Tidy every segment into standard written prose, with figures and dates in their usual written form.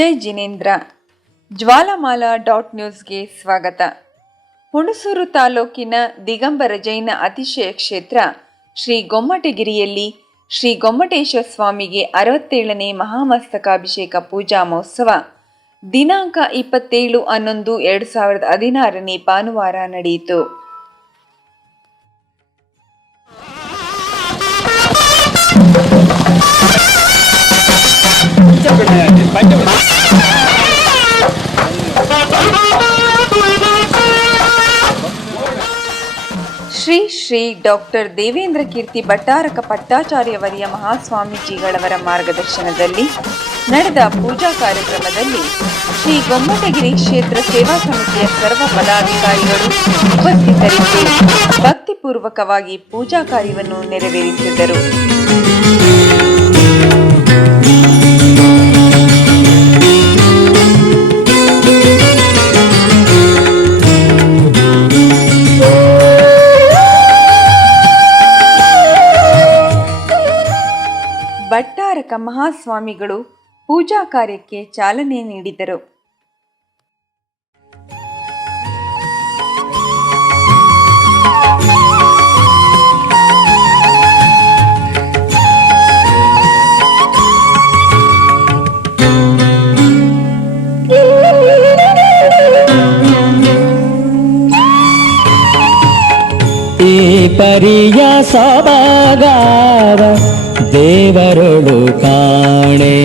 ಜೈ ಜಿನೇಂದ್ರ. ಜ್ವಾಲಾಮಾಲಾ .ನ್ಯೂಸ್ಗೆ ಸ್ವಾಗತ. ಹುಣಸೂರು ತಾಲೂಕಿನ ದಿಗಂಬರ ಜೈನ ಅತಿಶಯ ಕ್ಷೇತ್ರ ಶ್ರೀ ಗೊಮ್ಮಟಗಿರಿಯಲ್ಲಿ ಶ್ರೀ ಗೊಮ್ಮಟೇಶ್ವರ ಸ್ವಾಮಿಗೆ 67ನೇ ಮಹಾಮಸ್ತಕಾಭಿಷೇಕ ಪೂಜಾ ಮಹೋತ್ಸವ ದಿನಾಂಕ 27/11/2016 ಭಾನುವಾರ ನಡೆಯಿತು. ಶ್ರೀ ಶ್ರೀ ಡಾಕ್ಟರ್ ದೇವೇಂದ್ರ ಕೀರ್ತಿ ಭಟ್ಟಾರಕ ಪಟ್ಟಾಚಾರ್ಯವರ್ಯ ಮಹಾಸ್ವಾಮೀಜಿಗಳವರ ಮಾರ್ಗದರ್ಶನದಲ್ಲಿ ನಡೆದ ಪೂಜಾ ಕಾರ್ಯಕ್ರಮದಲ್ಲಿ ಶ್ರೀ ಗೊಮ್ಮಟಗಿರಿ ಕ್ಷೇತ್ರ ಸೇವಾ ಸಮಿತಿಯ ಸರ್ವ ಪದಾಧಿಕಾರಿಗಳು ಉಪಸ್ಥಿತರಿದ್ದು ಭಕ್ತಿಪೂರ್ವಕವಾಗಿ ಪೂಜಾ ಕಾರ್ಯವನ್ನು ನೆರವೇರಿಸಿದರು. ಭಟ್ಟಾರಕ ಮಹಾಸ್ವಾಮಿಗಳು ಪೂಜಾ ಕಾರ್ಯಕ್ಕೆ ಚಾಲನೆ ನೀಡಿದರು. ಈ ಪರಿಯ ಸೊಬಗಾವ ದೇವರೊಳು ಕಾಣೆ,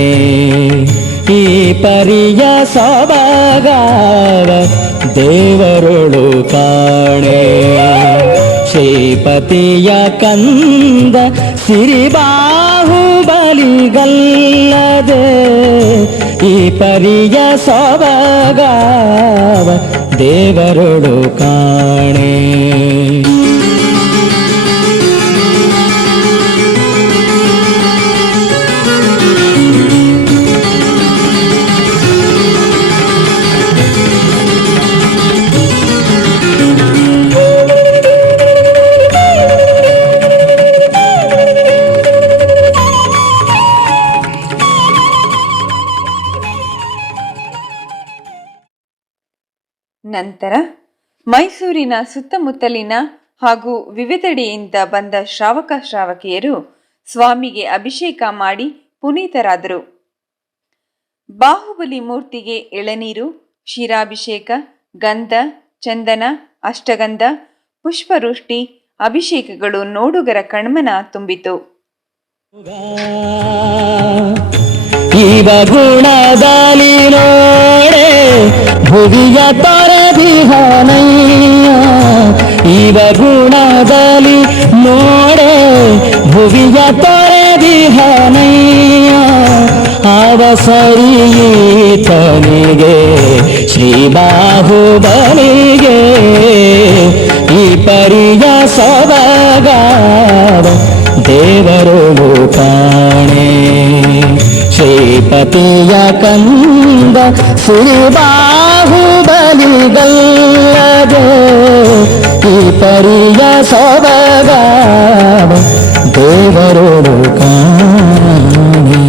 ಈ ಪರಿಯ ಸೊಬಗಾವ ದೇವರೊಳು ಕಾಣೆ. ಶ್ರೀಪತಿಯ ಕಂದ ಸಿರಿಬಾಹುಬಲಿಗಲ್ಲದೆ ಈ ಪರಿಯ ಸೊಬಗಾವ ದೇವರೊಳು ಕಾಣೆ. ನಂತರ ಮೈಸೂರಿನ ಸುತ್ತಮುತ್ತಲಿನ ಹಾಗೂ ವಿವಿಧೆಡೆಯಿಂದ ಬಂದ ಶ್ರಾವಕ ಶ್ರಾವಕಿಯರು ಸ್ವಾಮಿಗೆ ಅಭಿಷೇಕ ಮಾಡಿ ಪುನೀತರಾದರು. ಬಾಹುಬಲಿ ಮೂರ್ತಿಗೆ ಎಳನೀರು, ಕ್ಷೀರಾಭಿಷೇಕ, ಗಂಧ, ಚಂದನ, ಅಷ್ಟಗಂಧ, ಪುಷ್ಪವೃಷ್ಟಿ ಅಭಿಷೇಕಗಳು ನೋಡುಗರ ಕಣ್ಮನ ತುಂಬಿತು. ಇವ ಗುಣದಲ್ಲಿ ನೋಡೆ ಭುವಿಯ ತೊರೆದಿಹನಯ್ಯ, ಇವ ಗುಣದಲ್ಲಿ ನೋಡೆ ಭುವಿಯ ತೊರೆದಿಹನಯ್ಯ. ಅವಸರೀತನಿಗೆ ಶ್ರೀ ಬಾಹುಬಲಿಗೆ ಈ ಪರಿಯ ಸೊಬಗಾವ ದೇವರೊಳು ಕಾಣೆ. ಶ್ರೀಪತಿಯ ಕಂದ ಸಿರಿಬಾಹುಬಲಿಗಲ್ಲದೆ ಈ ಪರಿಯ ಸೊಬಗಾವ ದೇವರೊಳು ಕಾಣೆ.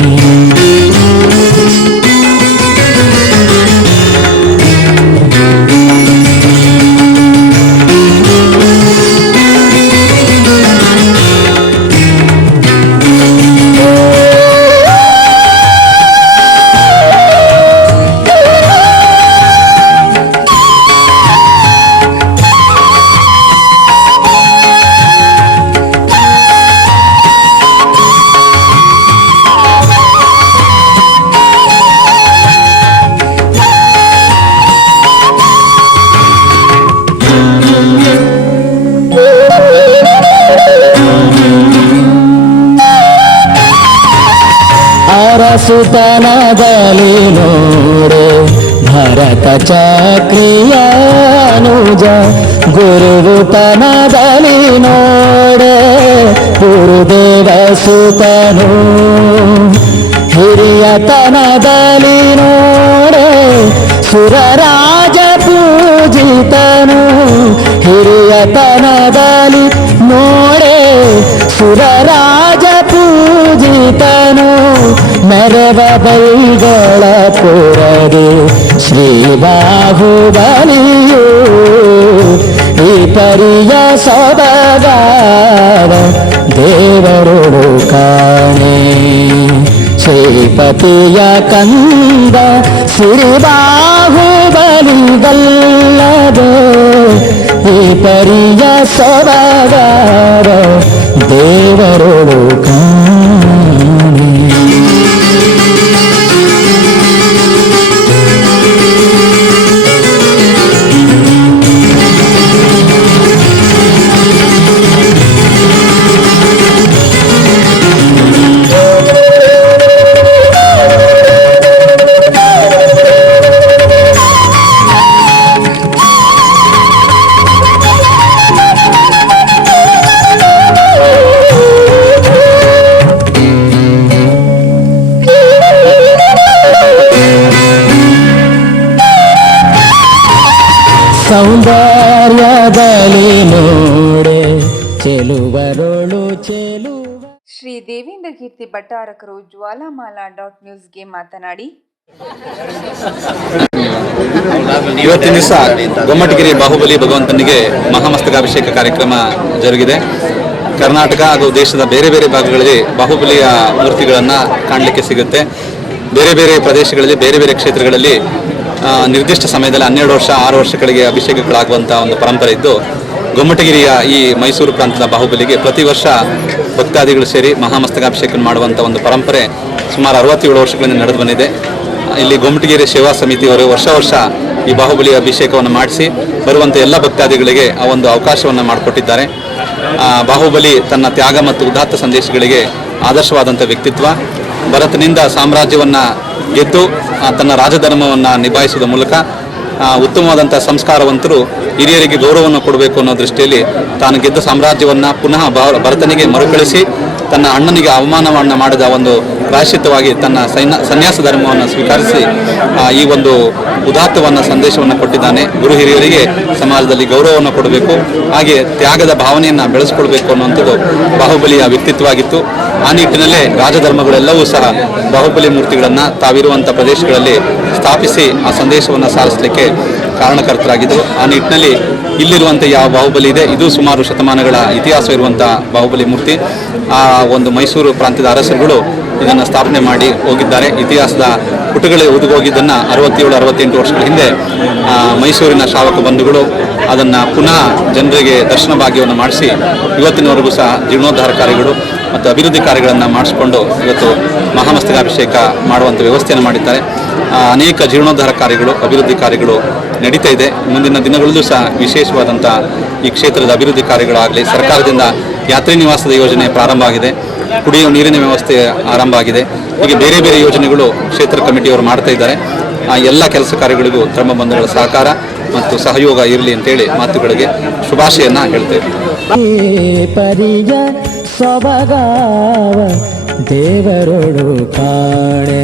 ಸುತನದಲ್ಲಿ ನೋಡೆ ಭರತ ಚಕ್ರಿಯನುಜ, ಗುರುತನದಲ್ಲಿ ನೋಡೆ ಗುರುದೇವ ಸುತನು, ಹಿರಿಯತನದಲ್ಲಿ ನೋಡೆ ಸುರರಾಜ ಪೂಜಿತನು, ಹಿರಿಯತನದಲ್ಲಿ ನೋಡೆ ಸುರರಾಜ ಪೂಜಿತನು, ಮೆರವ ಬೈಗಳ ಪುರದೆ ಶ್ರೀ ಬಾಹುಬಲಿಯು ಈ ಪರಿಯ ಸೊಬಗಾವ ದೇವರೊಳು ಕಾಣೆ ಶ್ರೀಪತಿಯ ಕಂದ ಶ್ರೀ ಬಾಹುಬಲಿಗಲ್ಲದೆ ಈ ಪರಿಯ ಸೊಬಗಾವ ದೇವರೊಳು ಕಾಣೆ. ಸೌಂದರ್ಯದಲ್ಲಿ ನೋಡೆ ಚೆಲುವರೊಳು ಚೆಲುವ. ಶ್ರೀ ದೇವೇಂದ್ರ ಕೀರ್ತಿ ಭಟ್ಟಾರಕರು ಜ್ವಾಲಾಮಾಲಾ.ನ್ಯೂಸ್ಗೆ ಮಾತನಾಡಿ, ಇವತ್ತಿನ ದಿವಸ ಗೊಮ್ಮಟಗಿರಿ ಬಾಹುಬಲಿ ಭಗವಂತನಿಗೆ ಮಹಾಮಸ್ತಕಾಭಿಷೇಕ ಕಾರ್ಯಕ್ರಮ ಜರುಗಿದೆ. ಕರ್ನಾಟಕ ಹಾಗೂ ದೇಶದ ಬೇರೆ ಬೇರೆ ಭಾಗಗಳಲ್ಲಿ ಬಾಹುಬಲಿಯ ಮೂರ್ತಿಗಳನ್ನು ಕಾಣಲಿಕ್ಕೆ ಸಿಗುತ್ತೆ. ಬೇರೆ ಬೇರೆ ಪ್ರದೇಶಗಳಲ್ಲಿ ಬೇರೆ ಬೇರೆ ಕ್ಷೇತ್ರಗಳಲ್ಲಿ ನಿರ್ದಿಷ್ಟ ಸಮಯದಲ್ಲಿ 12 ವರ್ಷ 6 ವರ್ಷಗಳಿಗೆ ಅಭಿಷೇಕಗಳಾಗುವಂಥ ಒಂದು ಪರಂಪರೆ ಇದ್ದು, ಗೊಮ್ಮಟಗಿರಿಯ ಈ ಮೈಸೂರು ಪ್ರಾಂತದ ಬಾಹುಬಲಿಗೆ ಪ್ರತಿ ವರ್ಷ ಭಕ್ತಾದಿಗಳು ಸೇರಿ ಮಹಾಮಸ್ತಕಾಭಿಷೇಕ ಮಾಡುವಂಥ ಒಂದು ಪರಂಪರೆ ಸುಮಾರು 67 ವರ್ಷಗಳಿಂದ ನಡೆದು ಬಂದಿದೆ. ಇಲ್ಲಿ ಗೊಮ್ಮಟಗಿರಿ ಸೇವಾ ಸಮಿತಿಯವರು ವರ್ಷ ಈ ಬಾಹುಬಲಿ ಅಭಿಷೇಕವನ್ನು ಮಾಡಿಸಿ ಬರುವಂಥ ಎಲ್ಲ ಭಕ್ತಾದಿಗಳಿಗೆ ಆ ಒಂದು ಅವಕಾಶವನ್ನು ಮಾಡಿಕೊಟ್ಟಿದ್ದಾರೆ. ಬಾಹುಬಲಿ ತನ್ನ ತ್ಯಾಗ ಮತ್ತು ಉದಾತ್ತ ಸಂದೇಶಗಳಿಗೆ ಆದರ್ಶವಾದಂಥ ವ್ಯಕ್ತಿತ್ವ. ಭರತನಿಂದ ಸಾಮ್ರಾಜ್ಯವನ್ನು ಗೆದ್ದು ತನ್ನ ರಾಜಧರ್ಮವನ್ನು ನಿಭಾಯಿಸುವ ಮೂಲಕ ಉತ್ತಮವಾದಂಥ ಸಂಸ್ಕಾರವಂತರು ಹಿರಿಯರಿಗೆ ಗೌರವವನ್ನು ಕೊಡಬೇಕು ಅನ್ನೋ ದೃಷ್ಟಿಯಲ್ಲಿ ತಾನು ಗೆದ್ದ ಸಾಮ್ರಾಜ್ಯವನ್ನು ಪುನಃ ಭರತನಿಗೆ ಮರುಕಳಿಸಿ ತನ್ನ ಅಣ್ಣನಿಗೆ ಅವಮಾನವನ್ನು ಮಾಡಿದ ಒಂದು ಪ್ರಾಯಶ್ಚಿತ್ತವಾಗಿ ತನ್ನ ಸನ್ಯಾಸ ಧರ್ಮವನ್ನು ಸ್ವೀಕರಿಸಿ ಈ ಒಂದು ಉದಾತ್ತವನ್ನು ಸಂದೇಶವನ್ನು ಕೊಟ್ಟಿದ್ದಾನೆ. ಗುರು ಹಿರಿಯರಿಗೆ ಸಮಾಜದಲ್ಲಿ ಗೌರವವನ್ನು ಕೊಡಬೇಕು, ಹಾಗೆ ತ್ಯಾಗದ ಭಾವನೆಯನ್ನು ಬೆಳೆಸ್ಕೊಳ್ಬೇಕು ಅನ್ನುವಂಥದ್ದು ಬಾಹುಬಲಿಯ ವ್ಯಕ್ತಿತ್ವ ಆಗಿತ್ತು. ಆ ನಿಟ್ಟಿನಲ್ಲೇ ರಾಜಧರ್ಮಗಳೆಲ್ಲವೂ ಸಹ ಬಾಹುಬಲಿ ಮೂರ್ತಿಗಳನ್ನು ತಾವಿರುವಂಥ ಪ್ರದೇಶಗಳಲ್ಲಿ ಸ್ಥಾಪಿಸಿ ಆ ಸಂದೇಶವನ್ನು ಸಾರಿಸಲಿಕ್ಕೆ ಕಾರಣಕರ್ತರಾಗಿದ್ದರು. ಆ ನಿಟ್ಟಿನಲ್ಲಿ ಇಲ್ಲಿರುವಂಥ ಯಾವ ಬಾಹುಬಲಿ ಇದೆ, ಇದು ಸುಮಾರು ಶತಮಾನಗಳ ಇತಿಹಾಸ ಇರುವಂಥ ಬಾಹುಬಲಿ ಮೂರ್ತಿ. ಆ ಒಂದು ಮೈಸೂರು ಪ್ರಾಂತ್ಯದ ಅರಸರುಗಳು ಇದನ್ನು ಸ್ಥಾಪನೆ ಮಾಡಿ ಹೋಗಿದ್ದಾರೆ. ಇತಿಹಾಸದ ಪುಟಗಳೇ ಓದಿಹೋಗಿದ್ದನ್ನು 67-68 ವರ್ಷಗಳ ಹಿಂದೆ ಮೈಸೂರಿನ ಶ್ರಾವಕ ಬಂಧುಗಳು ಅದನ್ನು ಪುನಃ ಜನರಿಗೆ ದರ್ಶನ ಭಾಗ್ಯವನ್ನು ಮಾಡಿಸಿ ಇವತ್ತಿನವರೆಗೂ ಸಹ ಜೀರ್ಣೋದ್ಧಾರ ಕಾರ್ಯಗಳು ಮತ್ತು ಅಭಿವೃದ್ಧಿ ಕಾರ್ಯಗಳನ್ನು ಮಾಡಿಸಿಕೊಂಡು ಇವತ್ತು ಮಹಾಮಸ್ತಕಾಭಿಷೇಕ ಮಾಡುವಂಥ ವ್ಯವಸ್ಥೆಯನ್ನು ಮಾಡಿದ್ದಾರೆ. ಅನೇಕ ಜೀರ್ಣೋದ್ಧಾರ ಕಾರ್ಯಗಳು, ಅಭಿವೃದ್ಧಿ ಕಾರ್ಯಗಳು ನಡೀತಾ ಇದೆ. ಮುಂದಿನ ದಿನಗಳಲ್ಲೂ ಸಹ ವಿಶೇಷವಾದಂಥ ಈ ಕ್ಷೇತ್ರದ ಅಭಿವೃದ್ಧಿ ಕಾರ್ಯಗಳಾಗಲಿ, ಸರ್ಕಾರದಿಂದ ಯಾತ್ರಿ ನಿವಾಸದ ಯೋಜನೆ ಪ್ರಾರಂಭ ಆಗಿದೆ, ಕುಡಿಯುವ ನೀರಿನ ವ್ಯವಸ್ಥೆ ಆರಂಭ ಆಗಿದೆ. ಹೀಗೆ ಬೇರೆ ಬೇರೆ ಯೋಜನೆಗಳು ಕ್ಷೇತ್ರ ಕಮಿಟಿಯವರು ಮಾಡ್ತಾ ಇದ್ದಾರೆ. ಆ ಎಲ್ಲ ಕೆಲಸ ಕಾರ್ಯಗಳಿಗೂ ಧರ್ಮ ಬಂಧುಗಳ ಸಹಕಾರ ಮತ್ತು ಸಹಯೋಗ ಇರಲಿ ಅಂತೇಳಿ ಮಾತುಗಳಿಗೆ ಶುಭಾಶಯನ್ನ ಹೇಳ್ತೇವೆ. ಪರಿಯ ಸೊಬಗಾವ ದೇವರೊಳು ಕಾಣೆ